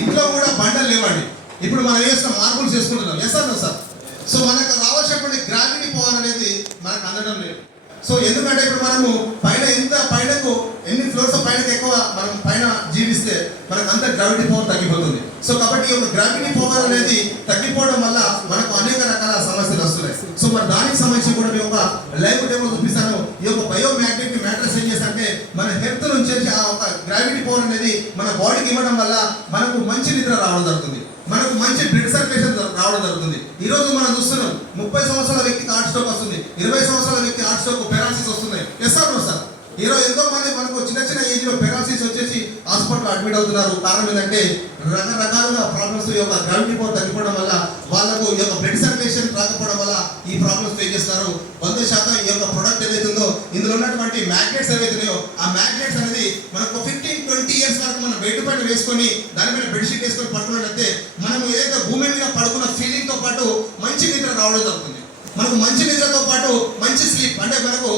ఇంట్లో కూడా బండలు లేవండి. ఇప్పుడు మనం వేసిన మార్పులు చేసుకుంటున్నాం. Yes sir sir. సో మనకు రావాల్సినటువంటి గ్రావిటీ పవర్ అనేది మనకు అందడం లేదు. సో ఎందుకంటే ఇప్పుడు మనము పైన పైనకు ఎన్ని ఫ్లోర్స్ పైనకు ఎక్కువ మనం పైన జీవిస్తే మనకు అంత గ్రావిటీ పవర్ తగ్గిపోతుంది. సో కాబట్టి ఈ యొక్క గ్రావిటీ పవర్ అనేది తగ్గిపోవడం వల్ల మనకు అనేక రకాల సమస్యలు వస్తున్నాయి. సో మరి దానికి సంబంధించి కూడా మేము ఒక లైవ్ డెమో చూపిస్తాను. ఈ యొక్క బయోమ్యాగ్నెటిక్ మ్యాటర్స్ ఏం చేస్తారంటే మన హెల్త్ నుంచి ఆ ఒక గ్రావిటీ పవర్ అనేది మన బాడీకి ఇవ్వడం వల్ల మనకు మంచి నిద్ర రావడం జరుగుతుంది, మనకు మంచి బ్లడ్ సర్క్యులేషన్ రావడం జరుగుతుంది. ఈ రోజు మనం చూస్తున్నాం 30 సంవత్సరాల వ్యక్తికి హార్ట్ స్ట్రోక్ వస్తుంది, 20 సంవత్సరాల వ్యక్తి హార్ట్ స్ట్రోక్ పెరాలసిస్ వస్తున్నాయి. Yes sir sir. ఈరోజు ఎంతో మంది మనకు చిన్న ఏజ్ లో పెరాలసిస్ వచ్చేసి హాస్పిటల్ అడ్మిట్ అవుతున్నారు. కారణం ఏంటంటే రకరకాలుగా ప్రాబ్లమ్స్ ఈ యొక్క గ్రావిటీ పవర్ తగ్గిపోవడం వల్ల వాళ్ళకు ఈ యొక్క బ్లడ్ సర్క్యులేషన్ రాకపోవడం వల్ల ఈ ప్రాబ్లమ్స్ ఫేస్ చేస్తారు. 100% ఈ యొక్క ప్రొడక్ట్ ఏదైతే ఉందో ఇందులో ఉన్నటువంటి మ్యాగ్నెట్స్ ఏవైతున్నాయో ఆ మ్యాగ్నెట్స్ అనేది మనకు 15-20 ఇయర్స్ వరకు మనం బెడ్ పైన వేసుకొని దాని మీద బెడ్షీట్ వేసుకొని పడుకున్నట్లయితే మనం ఏదైతే భూమి మీద పడుకున్న ఫీలింగ్ తో పాటు మంచి నిద్ర రావడం జరుగుతుంది. మనకు మంచి నిద్రతో పాటు మంచి స్లీప్ అంటే మనకు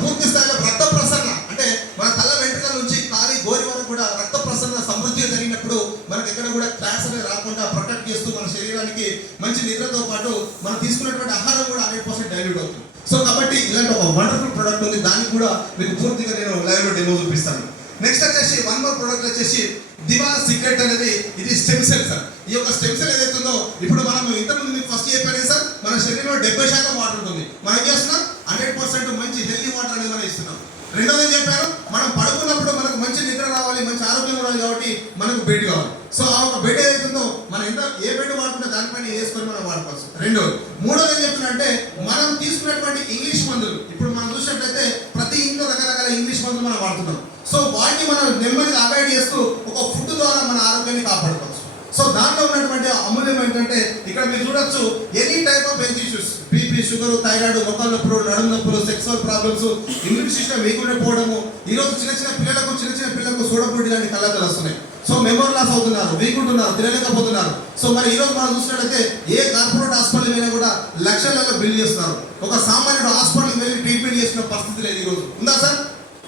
పూర్తి స్థాయిలో రక్త ప్రసరణ అంటే మన తల వెంట్రుకల నుంచి కాలి గోరి వరకు కూడా రక్త ప్రసరణ సమృద్ధిగా జరిగినప్పుడు మనకి ఎక్కడ కూడా క్లాస్ అనేది రాకుండా ప్రొటెక్ట్ చేస్తూ మన శరీరానికి మంచి నిద్రతో పాటు మనం తీసుకున్నటువంటి ఆహారం కూడా 100% డైల్యూట్ అవుతుంది. సో కాబట్టి ఇలాంటి ఒక వండర్ఫుల్ ప్రొడక్ట్ ఉంది. దానికి కూడా మీకు పూర్తిగా నేను లైవ్ లో డెమో చూపిస్తాను. నెక్స్ట్ వచ్చేసి వన్ మోర్ ప్రొడక్ట్ వచ్చేసి దివా సీక్రెట్ అనేది ఇది స్టెమ్ సెల్ సార్. ఈ యొక్క స్టెమ్ సెల్ ఏదైతే ఉందో ఇప్పుడు మనం ఇంతకుముందు మీకు ఫస్ట్ చెప్పాను సార్, మన శరీరంలో 70% వాటర్ ఉంటుంది. మనం ఏం చేస్తున్నాం 100% మంచి హెల్తీ వాటర్ అనేది మనం ఇస్తున్నాం. రెండోది ఏం చెప్పారు, మనం పడుకున్నప్పుడు మనకు మంచి నిద్ర రావాలి, మంచి ఆరోగ్యం రావాలి కాబట్టి మనకు బెడ్ కావాలి. సో ఆ ఒక బెడ్ ఏదైతే ఉందో మనం ఏ బెడ్ వాడుకుంటే దానిపైన వేసుకొని మనం వాడుకోవచ్చు. రెండోది. మూడోది ఏం చెప్తున్నా మనం తీసుకున్నటువంటి ఇంగ్లీష్ మందులు ఇప్పుడు మనం చూసినట్లయితే ప్రతి ఇంట్లో రకరకాల ఇంగ్లీష్ మందులు మనం వాడుతున్నాం. సో వాటిని మనం నెమ్మదిగా అవాయిడ్ చేస్తూ ఒక ఫుడ్ ద్వారా మన ఆరోగ్యాన్ని కాపాడుకోవచ్చు. సో దాంట్లో ఉన్నటువంటి అమూల్యం ఏంటంటే ఇక్కడ మీరు చూడొచ్చు any type of health issues, BP, sugar, thyroid, మొక్కల నొప్పులు, నడుము నొప్పులు, సెక్సువల్ ప్రాబ్లమ్స్, ఇమ్యూన్ సిస్టమ్ వీక్గా పోవడము. ఈ రోజు చిన్న పిల్లలకు సూడబుడ్డి లాంటి కళ్ళజలు వస్తున్నాయి. సో మెమరీ లాస్ అవుతున్నారు, వీక్ ఉంటున్నారు, తినలేకపోతున్నారు. సో మరి ఈ రోజు మనం చూసినట్లయితే ఏ కార్పొరేట్ హాస్పిటల్ అయినా కూడా లక్షలలో బిల్ చేస్తున్నారు. ఒక సామాన్యుడు హాస్పిటల్కి వెళ్ళి ట్రీట్మెంట్ చేసిన పరిస్థితి లేదు ఈ రోజు, ఉందా సార్?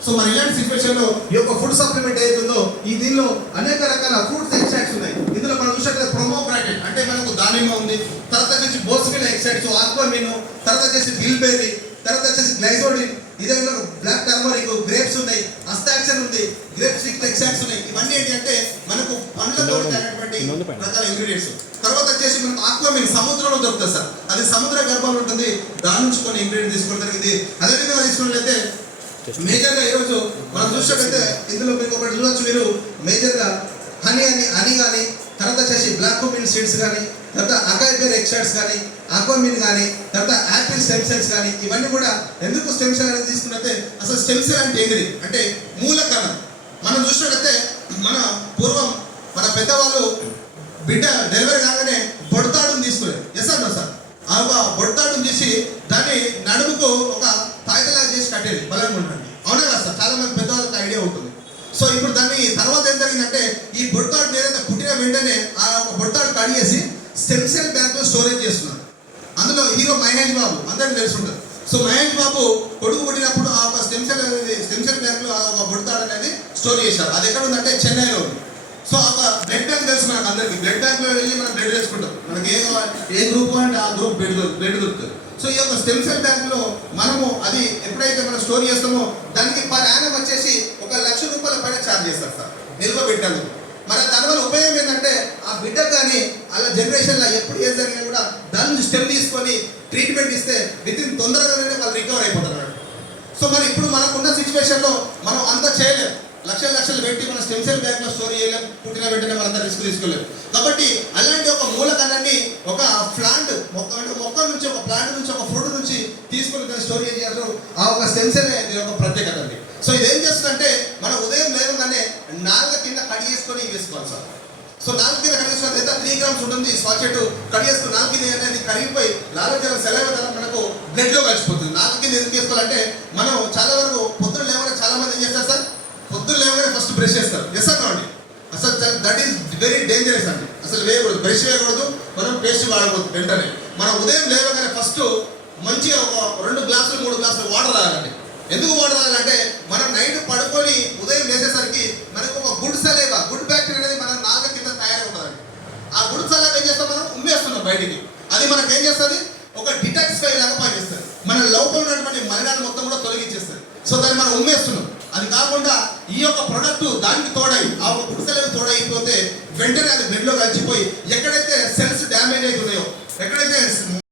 సో మన ఇలాంటి సిచ్యువేషన్ లో ఈ యొక్క ఫుడ్ సప్లిమెంట్ ఏదైతుందో ఈ దీనిలో అనేక రకాల ఫ్రూట్స్ ఎక్స్ట్రాక్ట్స్ ఉన్నాయి. ఇందులో మనం చూసినట్లయితే ప్రొమోగ్రానేట్ అంటే మనకు దానిమ్మ ఉంది, తర్వాత వచ్చేసి బోస్కిన్ ఎక్స్ట్రాక్ట్స్, ఆక్వామిన్, తర్వాత వచ్చేసి బిల్బెర్రీ, తర్వాత వచ్చేసి గ్లైజోడిన్, ఇదే బ్లాక్ టర్మరిక్, గ్రేప్స్ ఉన్నాయి, అస్టాక్షన్ ఉంది, గ్రేప్ స్టిక్ ఎక్స్ట్రాక్ట్స్ ఉన్నాయి. ఇవన్నీ ఏంటంటే మనకు పండ్లతో అనేటువంటి రకాల ఇంగ్రీడియంట్స్. తర్వాత వచ్చేసి మనకు ఆక్వామిన్ సముద్రంలో దొరుకుతుంది సార్, అది సముద్ర గర్భంలో ఉంటుంది. దాని నుంచి కొన్ని ఇంగ్రీడియంట్ తీసుకోవడం జరిగింది. అదేవిధంగా తీసుకున్నట్లయితే మేజర్గా ఈరోజు మనం చూసినట్లయితే ఇందులో మీకు ఒకటి చూడొచ్చు మీరు మేజర్గా హనీ కానీ, తర్వాత వచ్చేసి బ్లాక్ కుమిన్ సీడ్స్ కానీ, తర్వాత అకాయబేర్ ఎక్స్ట్రాక్ట్స్ కానీ, ఆక్వామిన్ కానీ, తర్వాత యాపిల్ స్టెమ్ సెల్స్ కానీ, ఇవన్నీ కూడా ఎందుకు స్టెమ్ సెల్ అనేది తీసుకున్నట్టే అసలు స్టెమ్ సెల్ అంటే ఏంటిది అంటే మూల కణం. మనం చూసినట్లయితే మన పూర్వం మన పెద్దవాళ్ళు బిడ్డ డెలివరీ కాగానే బొడతాడుని తీసుకునేది. ఎస్ అన్నా సార్, ఆ ఒక బొడతాడుని తీసి దాన్ని నడుముకు ఒక తాయితలా చేసి కట్టేది, బలంగా ఉంటుంది. అవునా కదా సార్? చాలా మంది పెద్దవాళ్ళకి ఐడియా ఉంటుంది. సో ఇప్పుడు దాన్ని తర్వాత ఏం జరిగిందంటే ఈ బొడతాడు ఏదైతే పుట్టిన వెంటనే ఆ ఒక బొడతాడు కడిగేసి స్టెమ్ సెల్ బ్యాంక్ లో స్టోరేజ్ చేస్తున్నారు. అందులో హీరో మహేష్ బాబు అందరికీ తెలుసుంటారు. సో మహేష్ బాబు కొడుకు పుట్టినప్పుడు ఆ ఒక స్టెమ్ సెల్ బ్యాంక్ లో ఆ ఒక బొడతాడు అనేది స్టోర్ చేశారు. అది ఎక్కడ ఉందంటే చెన్నైలో ఉంది. సో ఒక బ్లడ్ బ్యాంక్ తెలుసు మనకు అందరికి, బ్లడ్ బ్యాంక్ లో వెళ్ళి మనం బ్లడ్ వేసుకుంటాం. మనకి ఏ గ్రూప్ అంటే ఆ గ్రూప్ బ్లడ్ దొరుకుతుంది. సో ఈ యొక్క స్టెమ్ సెల్ బ్యాంక్ లో మనము అది ఎప్పుడైతే మనం స్టోర్ చేస్తామో దానికి పర్ యానం వచ్చేసి 1,00,000 రూపాయల పైన ఛార్జ్ చేస్తారు సార్ నిల్వ పెట్టేందుకు. మరి దానివల్ల ఉపయోగం ఏంటంటే ఆ బిడ్డ కానీ అలా జనరేషన్లో ఎప్పుడు ఏం జరిగినా కూడా దాన్ని స్టెమ్ తీసుకొని ట్రీట్మెంట్ ఇస్తే వితిన్ తొందరగానే వాళ్ళు రికవర్ అయిపోతున్నారు. సో మరి ఇప్పుడు మనకున్న సిచ్యువేషన్లో మనం అంత చేయలేం, లక్షలు పెట్టి మన స్టెమ్ సెల్ బ్యాంక్ లో స్టోర్ చేయలేం, పుట్టిన వెంటనే మనంతా రిస్క్ తీసుకోలేము. కాబట్టి అలాంటి ఒక మూలకణాన్ని ఒక ప్లాంట్ మొక్క నుంచి ఒక ప్లాంట్ నుంచి ఒక ఫ్రూట్ నుంచి తీసుకుని దాన్ని స్టోర్ చేయారు. ఆ ఒక స్టెమ్ సెల్ దీని ఒక ప్రత్యేకత అండి. సో ఇదేం చేస్తుందంటే మనం ఉదయం లేవగానే నాలుగు కింద కడిగేసుకొని వేసుకోవాలి సార్. సో నాలుగు కింద కడిగేసుకున్న ఎంత 3 grams ఉంటుంది సాచెట్, కడిగేసుకుని నాలుగు కింద అనేది కరిగిపోయి లాలజలం సెలవుదనం మనకు బ్లడ్ లో కలిసిపోతుంది. నాలుగు కింద ఎందుకు వేసుకోవాలంటే మనం చాలా వరకు పొద్దున లేవగానే చాలా మంది ఏం చేస్తారు సార్, పొద్దున్న లేవగానే ఫస్ట్ బ్రష్ చేస్తారు. ఎస్ అండి, అసలు దట్ ఈస్ వెరీ డేంజరస్ అండి. అసలు వేయకూడదు, బ్రష్ వేయకూడదు, మనం పేస్ట్ వాడకూడదు. వెంటనే మనం ఉదయం లేవగానే ఫస్ట్ మంచిగా ఒక 2 గ్లాసులు 3 గ్లాసులు వాటర్ తాగాలండి. ఎందుకు వాటర్ తాగాలంటే మనం నైట్ పడుకొని ఉదయం లేచేసరికి మనకు ఒక గుడ్ సలేవా, గుడ్ బ్యాక్టీరియా అనేది మన నాలుగు కింద తయారు లాగా ఏం చేస్తాం మనం ఉమ్మేస్తున్నాం బయటికి. అది మనకు ఏం చేస్తుంది, ఒక డిటాక్సిఫై లాగా పనిచేస్తుంది. మన లోపల ఉన్నటువంటి మలినాన్ని మొత్తం కూడా తొలగించేస్తుంది. సో దాన్ని మనం ఉమ్మేస్తున్నాం. అది కాకుండా ఈ యొక్క ప్రొడక్ట్ దానికి తోడై ఆ ఒక పుడిసెలకు తోడైపోతే వెంటనే అది బ్లడ్ లో కలిసిపోయి ఎక్కడైతే సెల్స్ డ్యామేజ్ అవుతున్నాయో, ఎక్కడైతే